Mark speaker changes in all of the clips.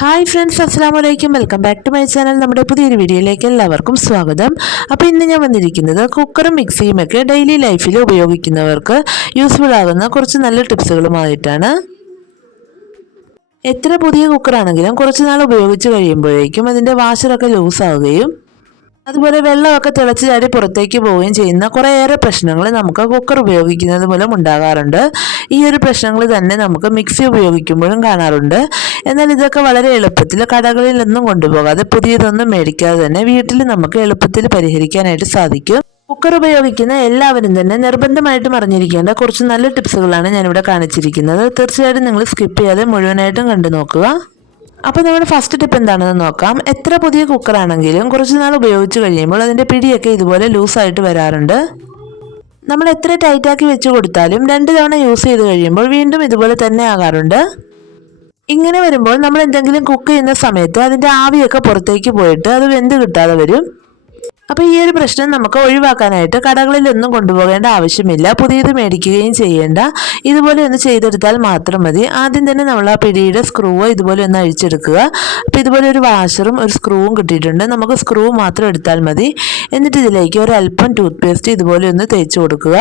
Speaker 1: Hi friends അസ്സാം വലൈക്കും welcome back to my channel നമ്മുടെ പുതിയൊരു വീഡിയോയിലേക്ക് എല്ലാവർക്കും സ്വാഗതം. അപ്പോൾ ഇന്ന് ഞാൻ വന്നിരിക്കുന്നത് കുക്കറും മിക്സിയും ഒക്കെ ഡെയിലി ലൈഫിൽ ഉപയോഗിക്കുന്നവർക്ക് യൂസ്ഫുൾ ആകുന്ന കുറച്ച് നല്ല ടിപ്സുകളുമായിട്ടാണ്. എത്ര പുതിയ കുക്കറാണെങ്കിലും കുറച്ച് നാൾ ഉപയോഗിച്ച് കഴിയുമ്പോഴേക്കും അതിന്റെ വാഷറൊക്കെ ലൂസാവുകയും അതുപോലെ വെള്ളമൊക്കെ തിളച്ച് ചാടി പുറത്തേക്ക് പോവുകയും ചെയ്യുന്ന കുറേയേറെ പ്രശ്നങ്ങൾ നമുക്ക് കുക്കർ ഉപയോഗിക്കുന്നത് മൂലം ഉണ്ടാകാറുണ്ട്. ഈ ഒരു പ്രശ്നങ്ങൾ തന്നെ നമുക്ക് മിക്സി ഉപയോഗിക്കുമ്പോഴും കാണാറുണ്ട്. എന്നാൽ ഇതൊക്കെ വളരെ എളുപ്പത്തിൽ കടകളിലൊന്നും കൊണ്ടുപോകാതെ പുതിയതൊന്നും മേടിക്കാതെ തന്നെ വീട്ടിൽ നമുക്ക് എളുപ്പത്തിൽ പരിഹരിക്കാനായിട്ട് സാധിക്കും. കുക്കർ ഉപയോഗിക്കുന്ന എല്ലാവരും തന്നെ നിർബന്ധമായിട്ടും അറിഞ്ഞിരിക്കേണ്ട കുറച്ച് നല്ല ടിപ്സുകളാണ് ഞാനിവിടെ കാണിച്ചിരിക്കുന്നത്. തീർച്ചയായിട്ടും നിങ്ങൾ സ്കിപ്പ് ചെയ്യാതെ മുഴുവനായിട്ടും കണ്ടു നോക്കുക അപ്പോൾ നമ്മുടെ ഫസ്റ്റ് ടിപ്പ് എന്താണെന്ന് നോക്കാം. എത്ര പുതിയ കുക്കറാണെങ്കിലും കുറച്ച് നാൾ ഉപയോഗിച്ച് കഴിയുമ്പോൾ അതിന്റെ പിടിയൊക്കെ ഇതുപോലെ ലൂസായിട്ട് വരാറുണ്ട്. നമ്മൾ എത്ര ടൈറ്റാക്കി വെച്ച് കൊടുത്താലും രണ്ട് തവണ യൂസ് ചെയ്ത് കഴിയുമ്പോൾ വീണ്ടും ഇതുപോലെ തന്നെ ആകാറുണ്ട്. ഇങ്ങനെ വരുമ്പോൾ നമ്മൾ എന്തെങ്കിലും കുക്ക് ചെയ്യുന്ന സമയത്ത് അതിന്റെ ആവിയൊക്കെ പുറത്തേക്ക് പോയിട്ട് അത് വെന്ത് കിട്ടാതെ വരും. അപ്പോൾ ഈ ഒരു പ്രശ്നം നമുക്ക് ഒഴിവാക്കാനായിട്ട് കടകളിലൊന്നും കൊണ്ടുപോകേണ്ട ആവശ്യമില്ല. പുതിയത് മേടിക്കുകയും ചെയ്യേണ്ട. ഇതുപോലെ ഒന്ന് ചെയ്തെടുത്താൽ മാത്രം മതി. ആദ്യം തന്നെ നമ്മൾ ആ പിടിയുടെ സ്ക്രൂവ് ഇതുപോലെ ഒന്ന് അഴിച്ചെടുക്കുക. അപ്പോൾ ഇതുപോലെ ഒരു വാഷറും ഒരു സ്ക്രൂവും കിട്ടിയിട്ടുണ്ട്. നമുക്ക് സ്ക്രൂ മാത്രം എടുത്താൽ മതി. എന്നിട്ട് ഇതിലേക്ക് ഒരു അല്പം ടൂത്ത് പേസ്റ്റ് ഇതുപോലെ ഒന്ന് തേച്ച് കൊടുക്കുക.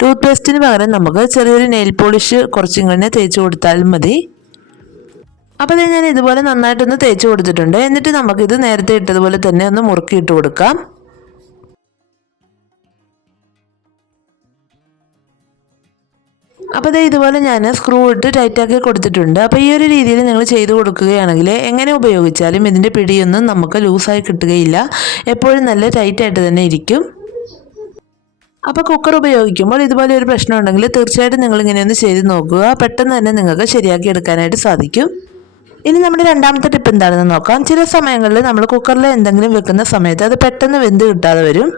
Speaker 1: ടൂത്ത് പേസ്റ്റിന് പകരം നമുക്ക് ചെറിയൊരു നെയിൽ പോളിഷ് കുറച്ചിങ്ങനെ തേച്ച് കൊടുത്താലും മതി. അപ്പോൾ ഞാൻ ഇതുപോലെ നന്നായിട്ടൊന്ന് തേച്ച് കൊടുത്തിട്ടുണ്ട്. എന്നിട്ട് നമുക്കിത് നേരത്തെ ഇട്ടതുപോലെ തന്നെ ഒന്ന് മുറുക്കിയിട്ട് കൊടുക്കാം. അപ്പോൾ ഇതേ ഇതുപോലെ ഞാൻ സ്ക്രൂ ഇട്ട് ടൈറ്റാക്കി കൊടുത്തിട്ടുണ്ട്. അപ്പോൾ ഈ ഒരു രീതിയിൽ നിങ്ങൾ ചെയ്ത് കൊടുക്കുകയാണെങ്കിൽ എങ്ങനെ ഉപയോഗിച്ചാലും ഇതിന്റെ പിടിയൊന്നും നമുക്ക് ലൂസായി കിട്ടുകയില്ല. എപ്പോഴും നല്ല ടൈറ്റായിട്ട് തന്നെ ഇരിക്കും. അപ്പോൾ കുക്കർ ഉപയോഗിക്കുമ്പോൾ ഇതുപോലെ ഒരു പ്രശ്നം ഉണ്ടെങ്കിൽ തീർച്ചയായിട്ടും നിങ്ങൾ ഇങ്ങനെ ഒന്ന് ചെയ്ത് നോക്കുക. പെട്ടെന്ന് തന്നെ നിങ്ങൾക്ക് ശരിയാക്കി എടുക്കാനായിട്ട് സാധിക്കും. ഇനി നമ്മുടെ രണ്ടാമത്തെ ടിപ്പ് എന്താണെന്ന് നോക്കാം. ചില സമയങ്ങളിൽ നമ്മൾ കുക്കറിൽ എന്തെങ്കിലും വെക്കുന്ന സമയത്ത് അത് പെട്ടെന്ന് വെന്ത് കിട്ടാതെ വരും.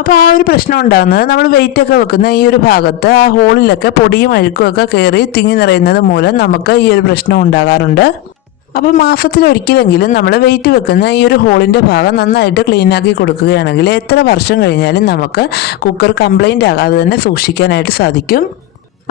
Speaker 1: അപ്പോൾ ആ ഒരു പ്രശ്നം ഉണ്ടാകുന്നത് നമ്മൾ വെയിറ്റ് ഒക്കെ വെക്കുന്ന ഈ ഒരു ഭാഗത്ത് ആ ഹോളിലൊക്കെ പൊടിയും അഴുക്കും ഒക്കെ കയറി തിങ്ങി നിറയുന്നത് മൂലം നമുക്ക് ഈ ഒരു പ്രശ്നം ഉണ്ടാകാറുണ്ട്. അപ്പോൾ മാസത്തിൽ ഒരിക്കലെങ്കിലും നമ്മൾ വെയിറ്റ് വെക്കുന്ന ഈ ഒരു ഹോളിന്റെ ഭാഗം നന്നായിട്ട് ക്ലീൻ ആക്കി കൊടുക്കുകയാണെങ്കിൽ എത്ര വർഷം കഴിഞ്ഞാലും നമുക്ക് കുക്കർ കംപ്ലൈന്റ് ആകാതെ തന്നെ സൂക്ഷിക്കാനായിട്ട് സാധിക്കും.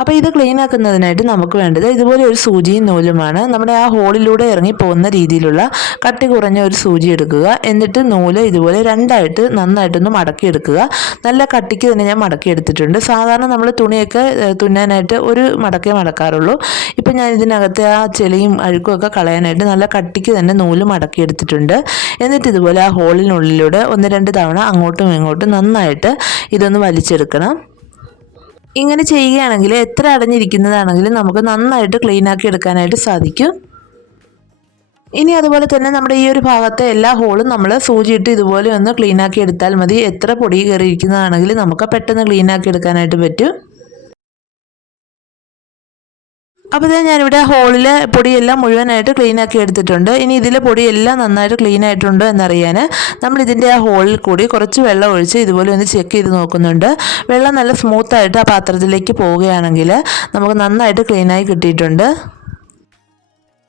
Speaker 1: അപ്പോൾ ഇത് ക്ലീൻ ആക്കുന്നതിനായിട്ട് നമുക്ക് വേണ്ടത് ഇതുപോലെ ഒരു സൂചിയും നൂലുമാണ്. നമ്മുടെ ആ ഹോളിലൂടെ ഇറങ്ങി പോകുന്ന രീതിയിലുള്ള കട്ടി കുറഞ്ഞ ഒരു സൂചി എടുക്കുക. എന്നിട്ട് നൂൽ ഇതുപോലെ രണ്ടായിട്ട് നന്നായിട്ടൊന്ന് മടക്കിയെടുക്കുക. നല്ല കട്ടിക്ക് തന്നെ ഞാൻ മടക്കിയെടുത്തിട്ടുണ്ട്. സാധാരണ നമ്മൾ തുണിയൊക്കെ തുന്നാനായിട്ട് ഒരു മടക്കേ മടക്കാറുള്ളൂ. ഇപ്പം ഞാൻ ഇതിനകത്തെ ആ ചെളിയും അഴുക്കും ഒക്കെ കളയാനായിട്ട് നല്ല കട്ടിക്ക് തന്നെ നൂൽ മടക്കിയെടുത്തിട്ടുണ്ട്. എന്നിട്ട് ഇതുപോലെ ആ ഹോളിനുള്ളിലൂടെ ഒന്ന് രണ്ട് തവണ അങ്ങോട്ടും ഇങ്ങോട്ടും നന്നായിട്ട് ഇതൊന്ന് വലിച്ചെടുക്കണം. ഇങ്ങനെ ചെയ്യുകയാണെങ്കിൽ എത്ര അടഞ്ഞിരിക്കുന്നതാണെങ്കിലും നമുക്ക് നന്നായിട്ട് ക്ലീൻ ആക്കി എടുക്കാനായിട്ട് സാധിക്കും. ഇനി അതുപോലെ തന്നെ നമ്മുടെ ഈ ഒരു ഭാഗത്തെ എല്ലാ ഹോളും നമ്മൾ സൂചിയിട്ട് ഇതുപോലെ ഒന്ന് ക്ലീൻ ആക്കി എടുത്താൽ മതി. എത്ര പൊടി കയറിയിരിക്കുന്നതാണെങ്കിലും നമുക്ക് പെട്ടെന്ന് ക്ലീൻ ആക്കി എടുക്കാനായിട്ട് പറ്റും. അപ്പോൾ ഇതാ ഞാനിവിടെ ഹോളിലെ പൊടിയെല്ലാം മുഴുവനായിട്ട് ക്ലീൻ ആക്കി എടുത്തിട്ടുണ്ട്. ഇനി ഇതിലെ പൊടിയെല്ലാം നന്നായിട്ട് ക്ലീൻ ആയിട്ടുണ്ടോ എന്നറിയാൻ നമ്മൾ ഇതിന്റെ ആ ഹോളിൽ കൂടി കുറച്ച് വെള്ളം ഒഴിച്ച് ഇതുപോലെ ഒന്ന് ചെക്ക് ചെയ്ത് നോക്കുന്നുണ്ട്. വെള്ളം നല്ല സ്മൂത്തായിട്ട് ആ പാത്രത്തിലേക്ക് പോവുകയാണെങ്കിൽ നമുക്ക് നന്നായിട്ട് ക്ലീനായി കിട്ടിയിട്ടുണ്ട്.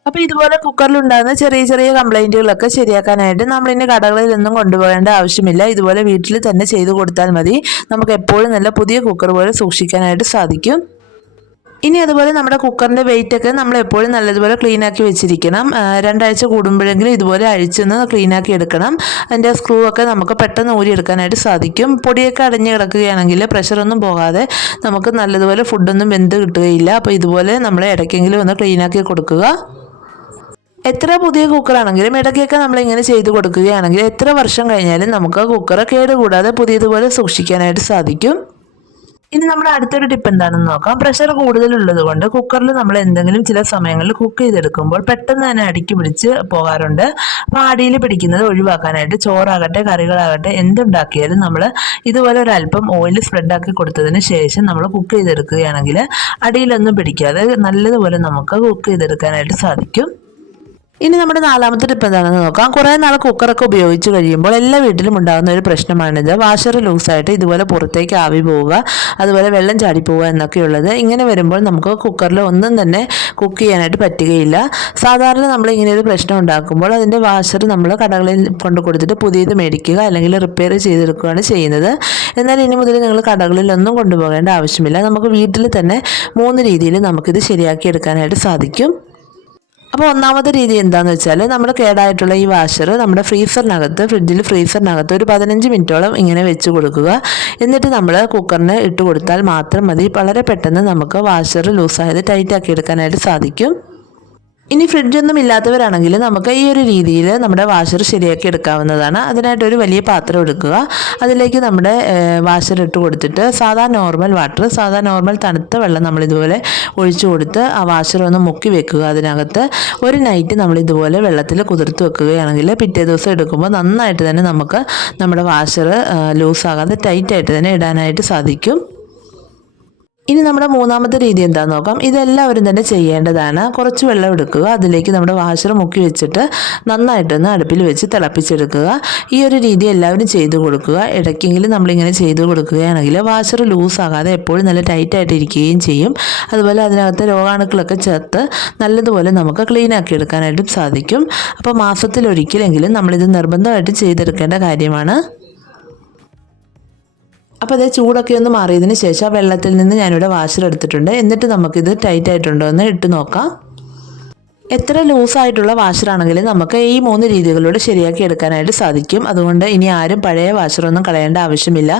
Speaker 1: അപ്പോൾ ഇതുപോലെ കുക്കറിൽ ഉണ്ടാകുന്ന ചെറിയ ചെറിയ കംപ്ലൈന്റുകളൊക്കെ ശരിയാക്കാനായിട്ട് നമ്മൾ ഇനി കടകളിൽ നിന്നും കൊണ്ടുപോകേണ്ട ആവശ്യമില്ല. ഇതുപോലെ വീട്ടിൽ തന്നെ ചെയ്ത് കൊടുത്താൽ മതി. നമുക്ക് എപ്പോഴും നല്ല പുതിയ കുക്കർ പോലെ സൂക്ഷിക്കാനായിട്ട് സാധിക്കും. ഇനി അതുപോലെ നമ്മുടെ കുക്കറിന്റെ വെയിറ്റ് ഒക്കെ നമ്മൾ എപ്പോഴും നല്ലതുപോലെ ക്ലീൻ ആക്കി വെച്ചിരിക്കണം. രണ്ടാഴ്ച കൂടുമ്പോഴെങ്കിലും ഇതുപോലെ അഴിച്ചൊന്ന് ക്ലീൻ ആക്കി എടുക്കണം. അതിന്റെ സ്ക്രൂ ഒക്കെ നമുക്ക് പെട്ടെന്ന് ഊരിയെടുക്കാനായിട്ട് സാധിക്കും. പൊടിയൊക്കെ അടഞ്ഞു കിടക്കുകയാണെങ്കിൽ പ്രഷറൊന്നും പോകാതെ നമുക്ക് നല്ലതുപോലെ ഫുഡൊന്നും വെന്ത് കിട്ടുകയില്ല. അപ്പോൾ ഇതുപോലെ നമ്മൾ ഇടയ്ക്കെങ്കിലും ഒന്ന് ക്ലീൻ ആക്കി കൊടുക്കുക. എത്ര പുതിയ കുക്കറാണെങ്കിലും ഇടയ്ക്കൊക്കെ നമ്മളിങ്ങനെ ചെയ്ത് കൊടുക്കുകയാണെങ്കിൽ എത്ര വർഷം കഴിഞ്ഞാലും നമുക്ക് കുക്കർ കേടുകൂടാതെ പുതിയതുപോലെ സൂക്ഷിക്കാനായിട്ട് സാധിക്കും. ഇനി നമ്മുടെ അടുത്തൊരു ടിപ്പ് എന്താണെന്ന് നോക്കാം. പ്രഷർ കൂടുതലുള്ളത് കൊണ്ട് കുക്കറിൽ നമ്മൾ എന്തെങ്കിലും ചില സമയങ്ങളിൽ കുക്ക് ചെയ്തെടുക്കുമ്പോൾ പെട്ടെന്ന് തന്നെ അടുക്കി പിടിച്ച് പോകാറുണ്ട്. അപ്പോൾ അടിയിൽ പിടിക്കുന്നത് ഒഴിവാക്കാനായിട്ട് ചോറാകട്ടെ കറികളാകട്ടെ എന്തുണ്ടാക്കിയാലും നമ്മൾ ഇതുപോലെ ഒരു അല്പം ഓയിൽ സ്പ്രെഡാക്കി കൊടുത്തതിന് ശേഷം നമ്മൾ കുക്ക് ചെയ്തെടുക്കുകയാണെങ്കിൽ അടിയിലൊന്നും പിടിക്കാതെ നല്ലതുപോലെ നമുക്ക് കുക്ക് ചെയ്തെടുക്കാനായിട്ട് സാധിക്കും. ഇനി നമ്മുടെ നാലാമത്തെ ടിപ്പ് എന്താണെന്ന് നോക്കാം. കുറേ നാൾ കുക്കറൊക്കെ ഉപയോഗിച്ച് കഴിയുമ്പോൾ എല്ലാ വീട്ടിലും ഉണ്ടാകുന്ന ഒരു പ്രശ്നമാണിത്. വാഷർ ലൂസായിട്ട് ഇതുപോലെ പുറത്തേക്ക് ആവി പോവുക അതുപോലെ വെള്ളം ചാടിപ്പോവുക എന്നൊക്കെയുള്ളത്. ഇങ്ങനെ വരുമ്പോൾ നമുക്ക് കുക്കറിൽ ഒന്നും തന്നെ കുക്ക് ചെയ്യാനായിട്ട് പറ്റുകയില്ല. സാധാരണ നമ്മൾ ഇങ്ങനെ ഒരു പ്രശ്നം ഉണ്ടാക്കുമ്പോൾ അതിന്റെ വാഷർ നമ്മൾ കടകളിൽ കൊണ്ട് കൊടുത്തിട്ട് പുതിയത് മേടിക്കുക അല്ലെങ്കിൽ റിപ്പയർ ചെയ്തെടുക്കുകയാണ് ചെയ്യുന്നത്. എന്നാൽ ഇനി മുതൽ നിങ്ങൾ കടകളിൽ ഒന്നും കൊണ്ടുപോകേണ്ട ആവശ്യമില്ല. നമുക്ക് വീട്ടിൽ തന്നെ മൂന്ന് രീതിയിൽ നമുക്കിത് ശരിയാക്കി എടുക്കാനായിട്ട് സാധിക്കും. അപ്പോൾ ഒന്നാമത്തെ രീതി എന്താണെന്ന് വെച്ചാൽ നമ്മൾ കേടായിട്ടുള്ള ഈ വാഷർ നമ്മുടെ ഫ്രീസറിനകത്ത് ഫ്രിഡ്ജിൽ ഫ്രീസറിനകത്ത് ഒരു പതിനഞ്ച് മിനിറ്റോളം ഇങ്ങനെ വെച്ച് കൊടുക്കുക. എന്നിട്ട് നമ്മൾ കുക്കറിന് ഇട്ട് കൊടുത്താൽ മാത്രം മതി. വളരെ പെട്ടെന്ന് നമുക്ക് വാഷർ ലൂസായത് ടൈറ്റാക്കി എടുക്കാനായിട്ട് സാധിക്കും. ഇനി ഫ്രിഡ്ജൊന്നും ഇല്ലാത്തവരാണെങ്കിൽ നമുക്ക് ഈ ഒരു രീതിയിൽ നമ്മുടെ വാഷർ ശരിയാക്കി എടുക്കാവുന്നതാണ്. അതിനായിട്ട് ഒരു വലിയ പാത്രം എടുക്കുക. അതിലേക്ക് നമ്മുടെ വാഷർ ഇട്ട് കൊടുത്തിട്ട് സാധാ നോർമൽ വാട്ടർ സാധാ നോർമൽ തണുത്ത വെള്ളം നമ്മൾ ഇതുപോലെ ഒഴിച്ചു കൊടുത്ത് ആ വാഷർ ഒന്ന് മുക്കി വെക്കുക. അതിനകത്ത് ഒരു നൈറ്റ് നമ്മൾ ഇതുപോലെ വെള്ളത്തിൽ കുതിർത്ത് വെക്കുകയാണെങ്കിൽ പിറ്റേ ദിവസം എടുക്കുമ്പോൾ നന്നായിട്ട് തന്നെ നമുക്ക് നമ്മുടെ വാഷർ ലൂസാകാതെ ടൈറ്റായിട്ട് തന്നെ ഇടാനായിട്ട് സാധിക്കും. ഇനി നമ്മുടെ മൂന്നാമത്തെ രീതി എന്താണെന്ന് നോക്കാം. ഇതെല്ലാവരും തന്നെ ചെയ്യേണ്ടതാണ്. കുറച്ച് വെള്ളം എടുക്കുക. അതിലേക്ക് നമ്മുടെ വാഷർ മുക്കി വെച്ചിട്ട് നന്നായിട്ടൊന്ന് അടുപ്പിൽ വെച്ച് തിളപ്പിച്ചെടുക്കുക. ഈ ഒരു രീതി എല്ലാവരും ചെയ്തു കൊടുക്കുക. ഇടയ്ക്കെങ്കിലും നമ്മളിങ്ങനെ ചെയ്തു കൊടുക്കുകയാണെങ്കിൽ വാഷർ ലൂസാകാതെ എപ്പോഴും നല്ല ടൈറ്റായിട്ട് ഇരിക്കുകയും ചെയ്യും. അതുപോലെ അതിനകത്ത് രോഗാണുക്കളൊക്കെ ചേർത്ത് നല്ലതുപോലെ നമുക്ക് ക്ലീൻ ആക്കി എടുക്കാനായിട്ടും സാധിക്കും. അപ്പോൾ മാസത്തിലൊരിക്കലെങ്കിലും നമ്മളിത് നിർബന്ധമായിട്ട് ചെയ്തെടുക്കേണ്ട കാര്യമാണ്. അപ്പോൾ അതേ ചൂടൊക്കെ ഒന്ന് മാറിയതിന് ശേഷം ആ വെള്ളത്തിൽ നിന്ന് ഞാനിവിടെ വാഷർ എടുത്തിട്ടുണ്ട്. എന്നിട്ട് നമുക്കിത് ടൈറ്റ് ആയിട്ടുണ്ടോ എന്ന് ഇട്ട് നോക്കാം. എത്ര ലൂസായിട്ടുള്ള വാഷറാണെങ്കിലും നമുക്ക് ഈ മൂന്ന് രീതികളിലൂടെ ശരിയാക്കി എടുക്കാനായിട്ട് സാധിക്കും. അതുകൊണ്ട് ഇനി ആരും പഴയ വാഷറൊന്നും കളയേണ്ട ആവശ്യമില്ല.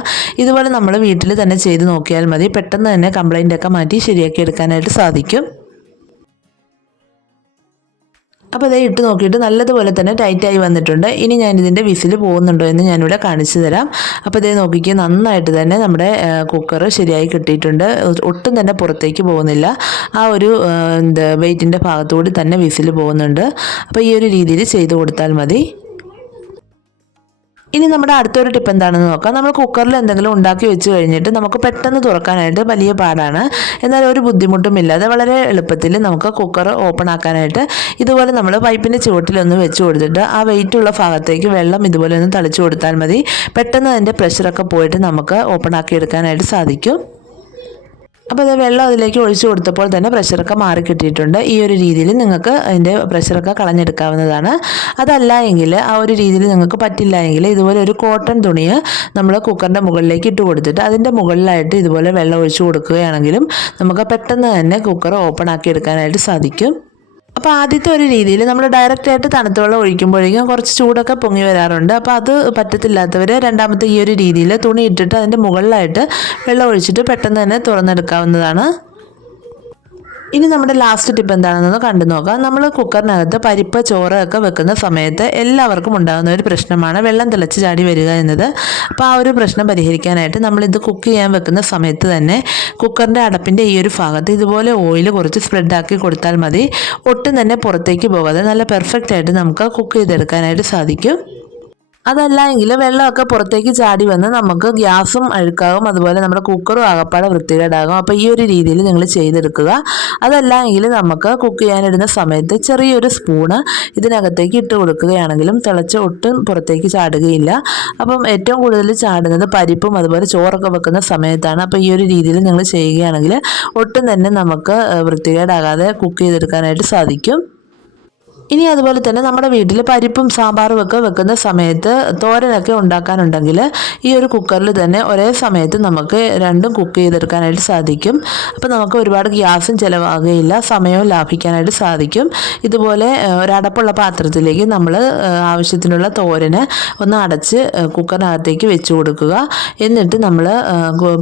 Speaker 1: ഇതുപോലെ നമ്മൾ വീട്ടിൽ തന്നെ ചെയ്ത് നോക്കിയാൽ മതി. പെട്ടെന്ന് തന്നെ കംപ്ലൈന്റ് ഒക്കെ മാറ്റി ശരിയാക്കി എടുക്കാനായിട്ട് സാധിക്കും. അപ്പോൾ ഇതേ ഇട്ട് നോക്കിയിട്ട് നല്ലതുപോലെ തന്നെ ടൈറ്റായി വന്നിട്ടുണ്ട്. ഇനി ഞാൻ ഇതിന്റെ വിസിൽ പോകുന്നുണ്ടോ എന്ന് ഞാനിവിടെ കാണിച്ചു തരാം. അപ്പോൾ ഇതേ നോക്കിക്കുക നന്നായിട്ട് തന്നെ നമ്മുടെ കുക്കർ ശരിയായി കിട്ടിയിട്ടുണ്ട്. ഒട്ടും തന്നെ പുറത്തേക്ക് പോകുന്നില്ല. ആ ഒരു എന്താ വെയിറ്റിന്റെ ഭാഗത്തുകൂടി തന്നെ വിസിൽ പോകുന്നുണ്ട്. അപ്പോൾ ഈ ഒരു രീതിയിൽ ചെയ്ത് കൊടുത്താൽ മതി. ഇനി നമ്മുടെ അടുത്തൊരു ടിപ്പ് എന്താണെന്ന് നോക്കാം. നമ്മൾ കുക്കറിൽ എന്തെങ്കിലും ഉണ്ടാക്കി വെച്ച് കഴിഞ്ഞിട്ട് നമുക്ക് പെട്ടെന്ന് തുറക്കാനായിട്ട് വലിയ പാടാണ്. എന്നാൽ ഒരു ബുദ്ധിമുട്ടും ഇല്ലാതെ വളരെ എളുപ്പത്തിൽ നമുക്ക് കുക്കർ ഓപ്പൺ ആക്കാനായിട്ട് ഇതുപോലെ നമ്മൾ പൈപ്പിന്റെ ചുവട്ടിലൊന്ന് വെച്ച് കൊടുത്തിട്ട് ആ വെയിറ്റുള്ള ഭാഗത്തേക്ക് വെള്ളം ഇതുപോലെ ഒന്ന് തളിച്ചു കൊടുത്താൽ മതി. പെട്ടെന്ന് അതിന്റെ പ്രഷറൊക്കെ പോയിട്ട് നമുക്ക് ഓപ്പൺ ആക്കി എടുക്കാനായിട്ട് സാധിക്കും. അപ്പോൾ അത് വെള്ളം അതിലേക്ക് ഒഴിച്ചു കൊടുത്തപ്പോൾ തന്നെ പ്രഷറൊക്കെ മാറി കിട്ടിയിട്ടുണ്ട്. ഈ ഒരു രീതിയിൽ നിങ്ങൾക്ക് അതിന്റെ പ്രഷറൊക്കെ കളഞ്ഞെടുക്കാവുന്നതാണ്. അതല്ല എങ്കിൽ ആ ഒരു രീതിയിൽ നിങ്ങൾക്ക് പറ്റില്ല എങ്കിൽ ഇതുപോലെ ഒരു കോട്ടൺ തുണി നമ്മൾ കുക്കറിന്റെ മുകളിലേക്ക് ഇട്ട് കൊടുത്തിട്ട് അതിന്റെ മുകളിലായിട്ട് ഇതുപോലെ വെള്ളം ഒഴിച്ചു കൊടുക്കുകയാണെങ്കിലും നമുക്ക് പെട്ടെന്ന് തന്നെ കുക്കർ ഓപ്പൺ ആക്കി എടുക്കാനായിട്ട് സാധിക്കും. അപ്പോൾ ആദ്യത്തെ ഒരു രീതിയിൽ നമ്മൾ ഡയറക്റ്റ് ആയിട്ട് തണുത്ത വെള്ളം ഒഴിക്കുമ്പോഴേക്കും കുറച്ച് ചൂടൊക്കെ പൊങ്ങി വരാറുണ്ട്. അപ്പോൾ അത് പറ്റത്തില്ലാത്തവർ രണ്ടാമത്തെ ഈ ഒരു രീതിയിൽ തുണി ഇട്ടിട്ട് അതിന്റെ മുകളിലായിട്ട് വെള്ളം ഒഴിച്ചിട്ട് പെട്ടെന്ന് തന്നെ തുറന്നെടുക്കാവുന്നതാണ്. ഇനി നമ്മുടെ ലാസ്റ്റ് ടിപ്പ് എന്താണെന്ന് കണ്ടു നോക്കാം. നമ്മൾ കുക്കറിനകത്ത് പരിപ്പ് ചോറ് ഒക്കെ വെക്കുന്ന സമയത്ത് എല്ലാവർക്കും ഉണ്ടാകുന്ന ഒരു പ്രശ്നമാണ് വെള്ളം തിളച്ച് ചാടി വരിക എന്നത്. അപ്പോൾ ആ ഒരു പ്രശ്നം പരിഹരിക്കാനായിട്ട് നമ്മളിത് കുക്ക് ചെയ്യാൻ വെക്കുന്ന സമയത്ത് തന്നെ കുക്കറിന്റെ അടപ്പിന്റെ ഈ ഒരു ഭാഗത്ത് ഇതുപോലെ ഓയിൽ കുറച്ച് സ്പ്രെഡാക്കി കൊടുത്താൽ മതി. ഒട്ടും തന്നെ പുറത്തേക്ക് പോകാതെ നല്ല പെർഫെക്റ്റ് ആയിട്ട് നമുക്ക് കുക്ക് ചെയ്തെടുക്കാനായിട്ട് സാധിക്കും. അതല്ല എങ്കിൽ വെള്ളമൊക്കെ പുറത്തേക്ക് ചാടി വന്ന് നമുക്ക് ഗ്യാസും അഴുക്കാകും അതുപോലെ നമ്മുടെ കുക്കറും ആകപ്പാടെ വൃത്തികേടാകും. അപ്പോൾ ഈ ഒരു രീതിയിൽ നിങ്ങൾ ചെയ്തെടുക്കുക. അതല്ല എങ്കിൽ നമുക്ക് കുക്ക് ചെയ്യാനിടുന്ന സമയത്ത് ചെറിയൊരു സ്പൂണ് ഇതിനകത്തേക്ക് ഇട്ട് കൊടുക്കുകയാണെങ്കിലും തിളച്ച് ഒട്ടും പുറത്തേക്ക് ചാടുകയില്ല. അപ്പം ഏറ്റവും കൂടുതൽ ചാടുന്നത് പരിപ്പും അതുപോലെ ചോറൊക്കെ വെക്കുന്ന സമയത്താണ്. അപ്പോൾ ഈ ഒരു രീതിയിൽ നിങ്ങൾ ചെയ്യുകയാണെങ്കിൽ ഒട്ടും തന്നെ നമുക്ക് വൃത്തികേടാകാതെ കുക്ക് ചെയ്തെടുക്കാനായിട്ട് സാധിക്കും. ഇനി അതുപോലെ തന്നെ നമ്മുടെ വീട്ടിൽ പരിപ്പും സാമ്പാറും ഒക്കെ വെക്കുന്ന സമയത്ത് തോരനൊക്കെ ഉണ്ടാക്കാനുണ്ടെങ്കിൽ ഈ ഒരു കുക്കറിൽ തന്നെ ഒരേ സമയത്ത് നമുക്ക് രണ്ടും കുക്ക് ചെയ്തെടുക്കാനായിട്ട് സാധിക്കും. അപ്പോൾ നമുക്ക് ഒരുപാട് ഗ്യാസും ചിലവാകുകയില്ല. സമയവും ലാഭിക്കാനായിട്ട് സാധിക്കും. ഇതുപോലെ ഒരടപ്പുള്ള പാത്രത്തിലേക്ക് നമ്മൾ ആവശ്യത്തിനുള്ള തോരന് ഒന്ന് അടച്ച് കുക്കറിനകത്തേക്ക് വെച്ച് കൊടുക്കുക. എന്നിട്ട് നമ്മൾ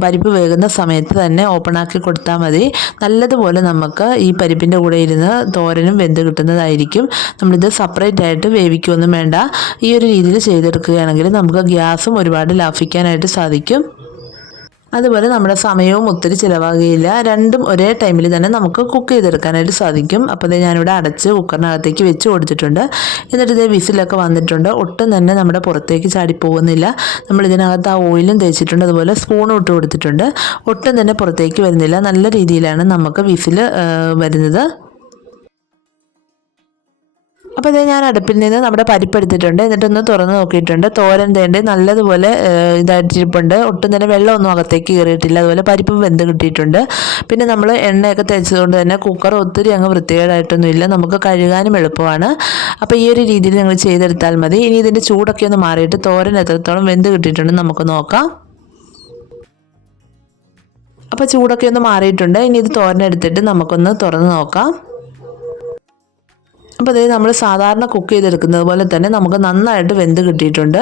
Speaker 1: പരിപ്പ് വേകുന്ന സമയത്ത് തന്നെ ഓപ്പൺ ആക്കി കൊടുത്താൽ മതി. നല്ലതുപോലെ നമുക്ക് ഈ പരിപ്പിന്റെ കൂടെ ഇരുന്ന് തോരനും വെന്ത് കിട്ടുന്നതായിരിക്കും. നമ്മളിത് സെപ്പറേറ്റ് ആയിട്ട് വേവിക്കുകയൊന്നും വേണ്ട. ഈ ഒരു രീതിയിൽ ചെയ്തെടുക്കുകയാണെങ്കിൽ നമുക്ക് ഗ്യാസും ഒരുപാട് ലാഭിക്കാനായിട്ട് സാധിക്കും. അതുപോലെ നമ്മുടെ സമയവും ഒത്തിരി ചിലവാകുകയില്ല. രണ്ടും ഒരേ ടൈമിൽ തന്നെ നമുക്ക് കുക്ക് ചെയ്തെടുക്കാനായിട്ട് സാധിക്കും. അപ്പോൾ ഇത് ഞാനിവിടെ അടച്ച് കുക്കറിനകത്തേക്ക് വെച്ച് കൊടുത്തിട്ടുണ്ട്. എന്നിട്ട് ഇതേ വിസിലൊക്കെ വന്നിട്ടുണ്ട്. ഒട്ടും തന്നെ നമ്മുടെ പുറത്തേക്ക് ചാടിപ്പോകുന്നില്ല. നമ്മൾ ഇതിനകത്ത് ആ ഓയിലും തേച്ചിട്ടുണ്ട്. അതുപോലെ സ്പൂണും ഇട്ട് കൊടുത്തിട്ടുണ്ട്. ഒട്ടും തന്നെ പുറത്തേക്ക് വരുന്നില്ല. നല്ല രീതിയിലാണ് നമുക്ക് വിസിൽ വരുന്നത്. അപ്പോൾ ഇത് ഞാൻ അടുപ്പിൽ നിന്ന് നമ്മുടെ പരിപ്പെടുത്തിട്ടുണ്ട് എന്നിട്ടൊന്ന് തുറന്ന് നോക്കിയിട്ടുണ്ട്. തോരൻ തേണ്ടി നല്ലതുപോലെ ഇതായിട്ടിരിപ്പുണ്ട്. ഒട്ടും തന്നെ വെള്ളമൊന്നും അകത്തേക്ക് കയറിയിട്ടില്ല. അതുപോലെ പരിപ്പ് വെന്ത് കിട്ടിയിട്ടുണ്ട്. പിന്നെ നമ്മൾ എണ്ണയൊക്കെ തേച്ചതുകൊണ്ട് തന്നെ കുക്കർ ഒത്തിരി അങ്ങ് വൃത്തികേടായിട്ടൊന്നും ഇല്ല. നമുക്ക് കഴുകാനും എളുപ്പമാണ്. അപ്പോൾ ഈ ഒരു രീതിയിൽ നിങ്ങൾ ചെയ്തെടുത്താൽ മതി. ഇനി ഇതിന്റെ ചൂടൊക്കെ ഒന്ന് മാറിയിട്ട് തോരൻ എത്രത്തോളം വെന്ത് കിട്ടിയിട്ടുണ്ടെന്ന് നമുക്ക് നോക്കാം. അപ്പോൾ ചൂടൊക്കെ ഒന്ന് മാറിയിട്ടുണ്ട്. ഇനി ഇത് തോരനെടുത്തിട്ട് നമുക്കൊന്ന് തുറന്ന് നോക്കാം. അപ്പോൾ അതായത് നമ്മൾ സാധാരണ കുക്ക് ചെയ്തെടുക്കുന്നത് പോലെ തന്നെ നമുക്ക് നന്നായിട്ട് വെന്ത് കിട്ടിയിട്ടുണ്ട്.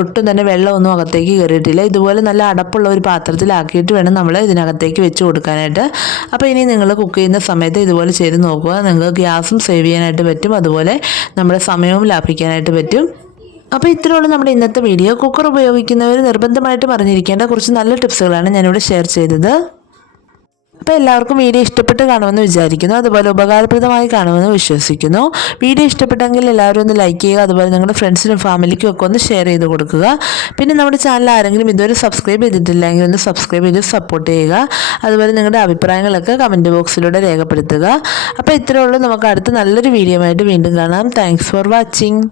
Speaker 1: ഒട്ടും തന്നെ വെള്ളമൊന്നും അകത്തേക്ക് കയറിയിട്ടില്ല ഇതുപോലെ നല്ല അടപ്പുള്ള ഒരു പാത്രത്തിലാക്കിയിട്ട് വേണം നമ്മൾ ഇതിനകത്തേക്ക് വെച്ച് കൊടുക്കാനായിട്ട്. അപ്പോൾ ഇനി നിങ്ങൾ കുക്ക് ചെയ്യുന്ന സമയത്ത് ഇതുപോലെ ചെയ്ത് നോക്കുക. നിങ്ങൾക്ക് ഗ്യാസും സേവ് ചെയ്യാനായിട്ട് പറ്റും. അതുപോലെ നമ്മുടെ സമയവും ലാഭിക്കാനായിട്ട് പറ്റും. അപ്പോൾ ഇത്രയുള്ള നമ്മുടെ ഇന്നത്തെ വീഡിയോ. കുക്കർ ഉപയോഗിക്കുന്നവർ നിർബന്ധമായിട്ട് പറഞ്ഞിരിക്കേണ്ട കുറച്ച് നല്ല ടിപ്സുകളാണ് ഞാനിവിടെ ഷെയർ ചെയ്തത്. അപ്പോൾ എല്ലാവർക്കും വീഡിയോ ഇഷ്ടപ്പെട്ട് കാണുമെന്ന് വിചാരിക്കുന്നു. അതുപോലെ ഉപകാരപ്രദമായി കാണുമെന്ന് വിശ്വസിക്കുന്നു. വീഡിയോ ഇഷ്ടപ്പെട്ടെങ്കിൽ എല്ലാവരും ഒന്ന് ലൈക്ക് ചെയ്യുക. അതുപോലെ നിങ്ങളുടെ ഫ്രണ്ട്സിനും ഫാമിലിക്കും ഒക്കെ ഒന്ന് ഷെയർ ചെയ്ത് കൊടുക്കുക. പിന്നെ നമ്മുടെ ചാനൽ ആരെങ്കിലും ഇതുവരെ സബ്സ്ക്രൈബ് ചെയ്തിട്ടില്ലെങ്കിൽ ഒന്ന് സബ്സ്ക്രൈബ് ചെയ്ത് സപ്പോർട്ട് ചെയ്യുക. അതുപോലെ നിങ്ങളുടെ അഭിപ്രായങ്ങളൊക്കെ കമന്റ് ബോക്സിലൂടെ രേഖപ്പെടുത്തുക. അപ്പോൾ ഇത്രയേ ഉള്ളൂ. നമുക്ക് അടുത്ത നല്ലൊരു വീഡിയോ ആയിട്ട് വീണ്ടും കാണാം. Thanks for watching